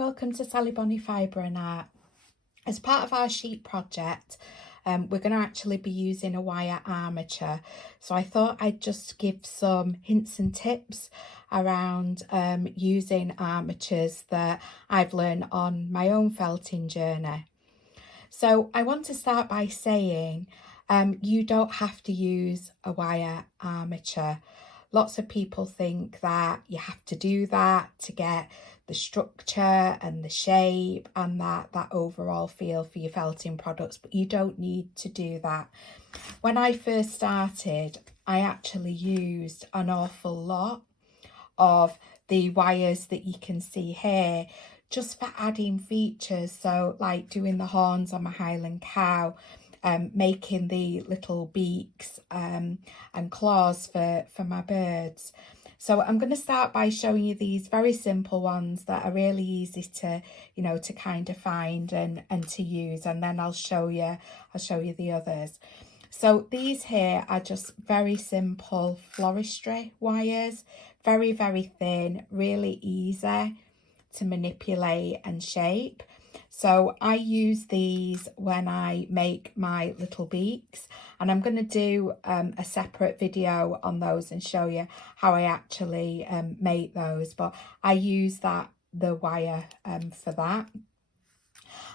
welcome to Sally Bonnie Fibre and Art. As part of our sheep project, we're going to actually be using a wire armature. So I thought I'd just give some hints and tips around using armatures that I've learned on my own felting journey. So I want to start by saying you don't have to use a wire armature. Lots of people think that you have to do that to get the structure and the shape and that overall feel for your felting products, but you don't need to do that. When I first started, I actually used an awful lot of the wires that you can see here just for adding features. So like doing the horns on my Highland cow, making the little beaks and claws for my birds. So I'm going to start by showing you these very simple ones that are really easy to, to kind of find and to use, and then I'll show you the others. So these here are just very simple floristry wires, very, very thin, really easy to manipulate and shape. So I use these when I make my little beaks, and I'm going to do a separate video on those and show you how I actually make those, but I use the wire for that.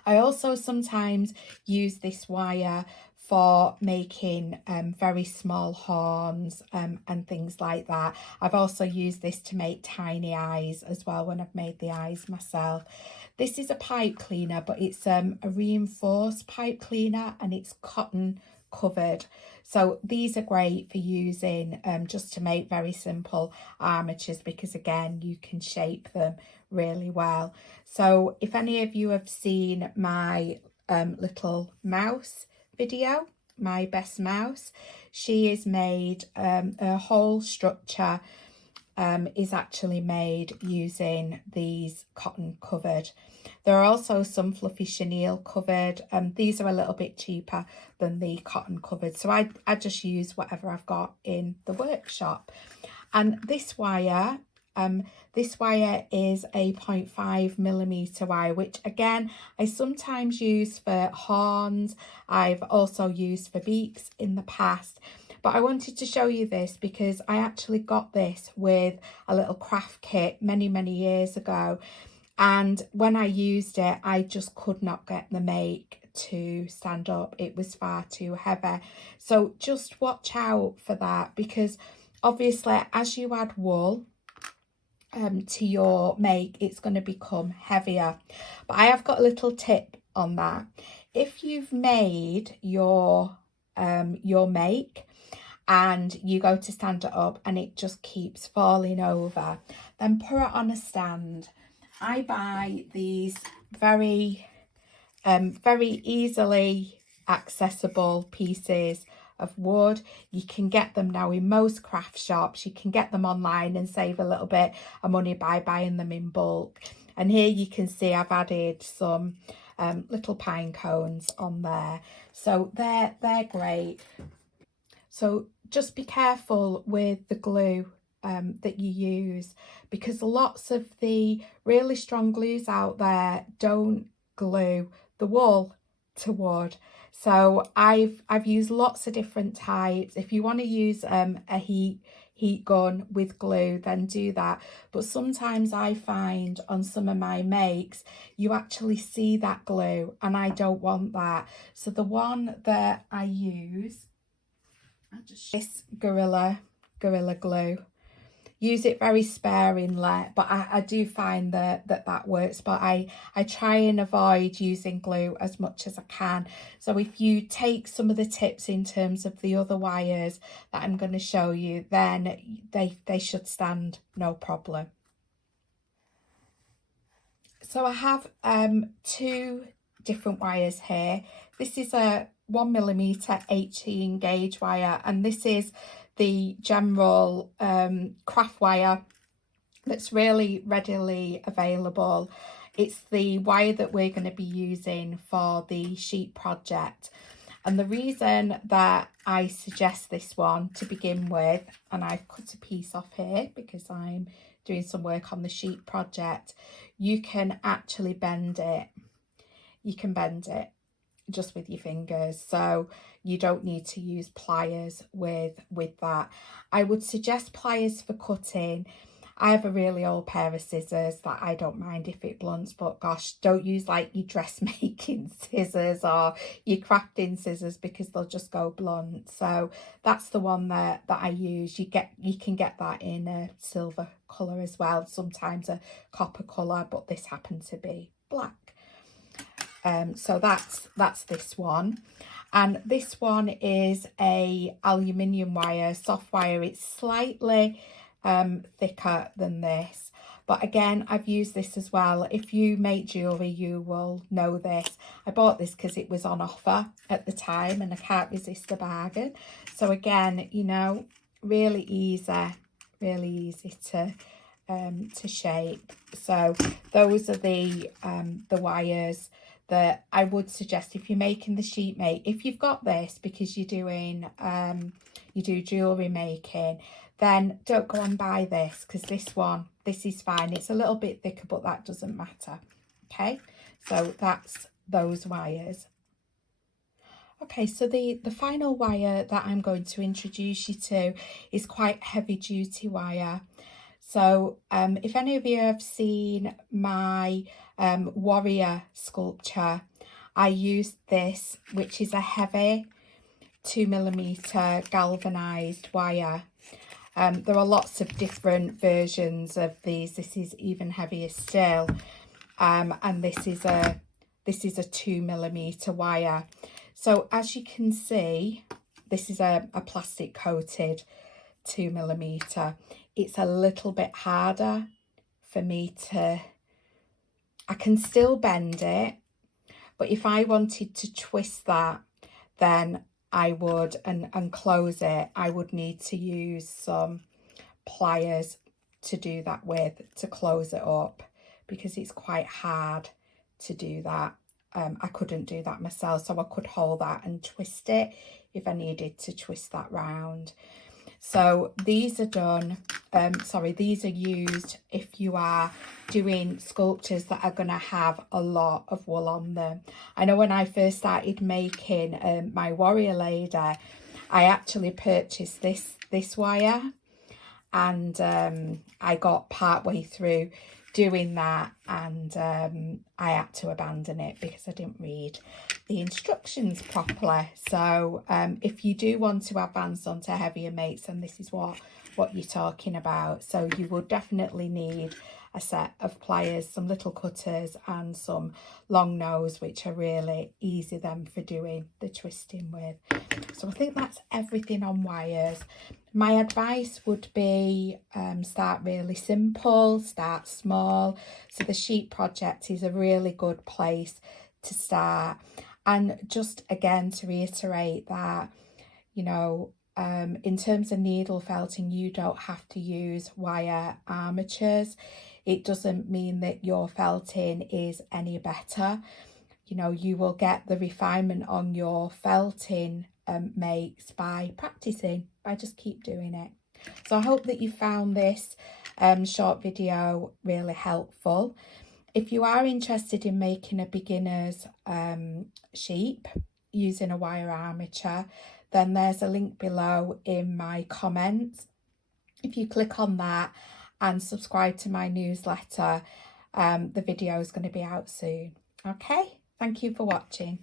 I also sometimes use this wire for making very small horns and things like that. I've also used this to make tiny eyes as well when I've made the eyes myself. This is a pipe cleaner, but it's a reinforced pipe cleaner and it's cotton covered. So these are great for using just to make very simple armatures, because again, you can shape them really well. So if any of you have seen my little mouse video, my best mouse, she is made her whole structure is actually made using these cotton covered. There are also some fluffy chenille covered. These are a little bit cheaper than the cotton covered, so I just use whatever I've got in the workshop. And this wire is a 0.5mm wire, which again I sometimes use for horns. I've also used for beaks in the past, but I wanted to show you this because I actually got this with a little craft kit many years ago, and when I used it I just could not get the make to stand up. It was far too heavy. So just watch out for that, because obviously as you add wool to your make, it's going to become heavier. But I have got a little tip on that. If you've made your make and you go to stand it up and it just keeps falling over, then put it on a stand. I buy these very easily accessible pieces of wood. You can get them now in most craft shops. You can get them online and save a little bit of money by buying them in bulk. And here you can see I've added some little pine cones on there, so they're great. So just be careful with the glue that you use, because lots of the really strong glues out there don't glue the wool to wood. So I've used lots of different types. If you want to use a heat gun with glue, then do that. But sometimes I find on some of my makes you actually see that glue, and I don't want that. So the one that I use, this Gorilla Glue. Use it very sparingly, but I do find that works. But I try and avoid using glue as much as I can. So if you take some of the tips in terms of the other wires that I'm going to show you, then they should stand no problem. So I have two different wires here. This is a 1mm 18 gauge wire, and this is the general craft wire that's really readily available. It's the wire that we're going to be using for the sheep project. And the reason that I suggest this one to begin with, and I've cut a piece off here because I'm doing some work on the sheep project, you can actually bend it. You can bend it just with your fingers, so you don't need to use pliers with that. I would suggest pliers for cutting. I have a really old pair of scissors that I don't mind if it blunts, but gosh, don't use like your dressmaking scissors or your crafting scissors, because they'll just go blunt. So that's the one that I use. You can get that in a silver colour as well, sometimes a copper colour, but this happened to be black. So that's this one, and this one is a aluminium wire, soft wire. It's slightly thicker than this, but again, I've used this as well. If you make jewellery, you will know this. I bought this because it was on offer at the time and I can't resist a bargain. So again, you know, really easy to shape. So those are the wires that I would suggest if you're making the sheep mate. If you've got this because you're doing you do jewellery making, then don't go and buy this, because this is fine. It's a little bit thicker, but that doesn't matter. Okay, so that's those wires. Okay, so the final wire that I'm going to introduce you to is quite heavy duty wire. So if any of you have seen my warrior sculpture, I used this, which is a heavy 2mm galvanized wire. There are lots of different versions of these. This is even heavier still, and this is a 2mm wire. So as you can see, this is a plastic coated 2mm. It's a little bit harder for me to, I can still bend it, but if I wanted to twist that, then I would, and close it, I would need to use some pliers to do that with, to close it up, because it's quite hard to do that. I couldn't do that myself, so I could hold that and twist it if I needed to twist that round. So these are done, these are used if you are doing sculptures that are going to have a lot of wool on them. I know when I first started making my warrior lady, I actually purchased this wire, and I got part way through doing that, and I had to abandon it because I didn't read the instructions properly. So if you do want to advance onto heavier mates, then this is what you're talking about. So you will definitely need a set of pliers, some little cutters, and some long nose, which are really easy then for doing the twisting with. So I think that's everything on wires. My advice would be start really simple, start small. So the sheep project is a really good place to start. And just again to reiterate that, you know, in terms of needle felting, you don't have to use wire armatures. It doesn't mean that your felting is any better. You know, you will get the refinement on your felting mates by practicing, by just keep doing it. So I hope that you found this short video really helpful. If you are interested in making a beginner's sheep using a wire armature, then there's a link below in my comments. If you click on that and subscribe to my newsletter, the video is going to be out soon. Okay, thank you for watching.